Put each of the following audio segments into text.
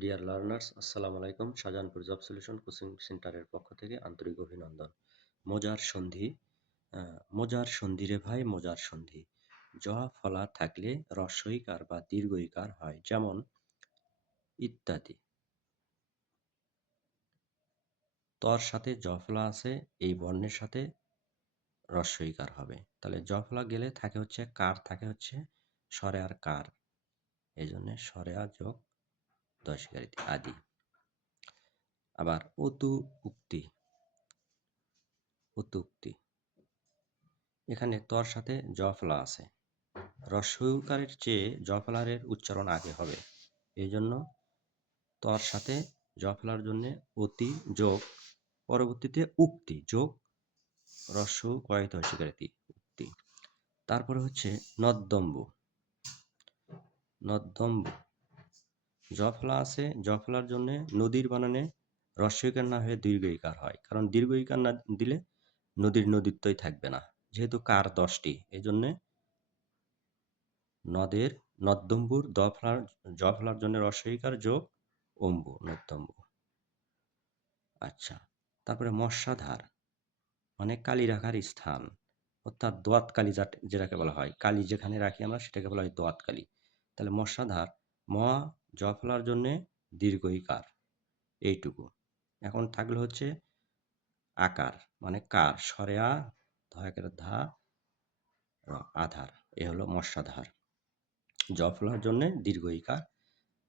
Dear learners, আসসালামু আলাইকুম। Shahjahanpur job solution coaching সেন্টারের পক্ষ থেকে আন্তরিক অভিনন্দন। মজার সন্ধি। মজার সন্ধি রে ভাই, মজার সন্ধি। জ ফলা থাকলে হ্রস্বইকার বা দীর্ঘইকার হয়, যেমন ইত্যাদি। তর সাথে জ ফলা আছে, এই বর্ণের সাথে হ্রস্বইকার হবে। তাহলে জ ফলা গেলে থাকে হচ্ছে কার, থাকে হচ্ছে স্বরে আর কার, এই জন্য স্বরে আর যোগ দশকারী আদি। আবার অতু উক্তি। অতুক্তি, এখানে তর সাথে জ ফলা আছে, হ্রস্বইকারের চেয়ে জ ফলারের উচ্চারণ আগে হবে, এই জন্য তর সাথে জ ফলার জন্য অতি যোগ পরবর্তীতে উক্তি যোগ হ্রস্ব কয়িত স্বীকারিতি উক্তি। তারপরে হচ্ছে নদ্যম্বু। নদ্যম্বু, জ ফলা আছে, জ ফলার জন্য নদীর বানানে হ্রস্বইকার না হয়ে দীর্ঘইকার হয়, কারণ দীর্ঘইকার না দিলে নদীর নদীত্বই থাকবে না, যেহেতু কার 10টি, এই জন্যে নদের নদ্যম্বুর জ ফলার জন্য হ্রস্বইকার যোগ অম্বু, নদ্যম্বু। আচ্ছা, তারপরে মশাধার মানে কালি রাখার স্থান, অর্থাৎ দোয়াত কালি যেটাকে বলা হয়, কালি যেখানে রাখি আমরা সেটাকে বলা হয় দোয়াত কালি। তাহলে মশাধার, ম জ ফলার জন্যে দীর্ঘইকার, এইটুকু। এখন থাকলে হচ্ছে আকার মানে কার, স্বরে আ, ধয়াকের ধা, আধার, এ হলো মশাধার। জ ফলার জন্যে দীর্ঘইকার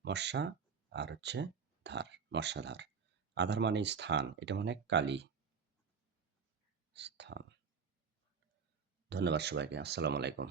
মশা, আর হচ্ছে ধার, মশাধার। আধার মানে স্থান, এটা মানে কালি, স্থান। ধন্যবাদ সবাইকে, আসসালামু আলাইকুম।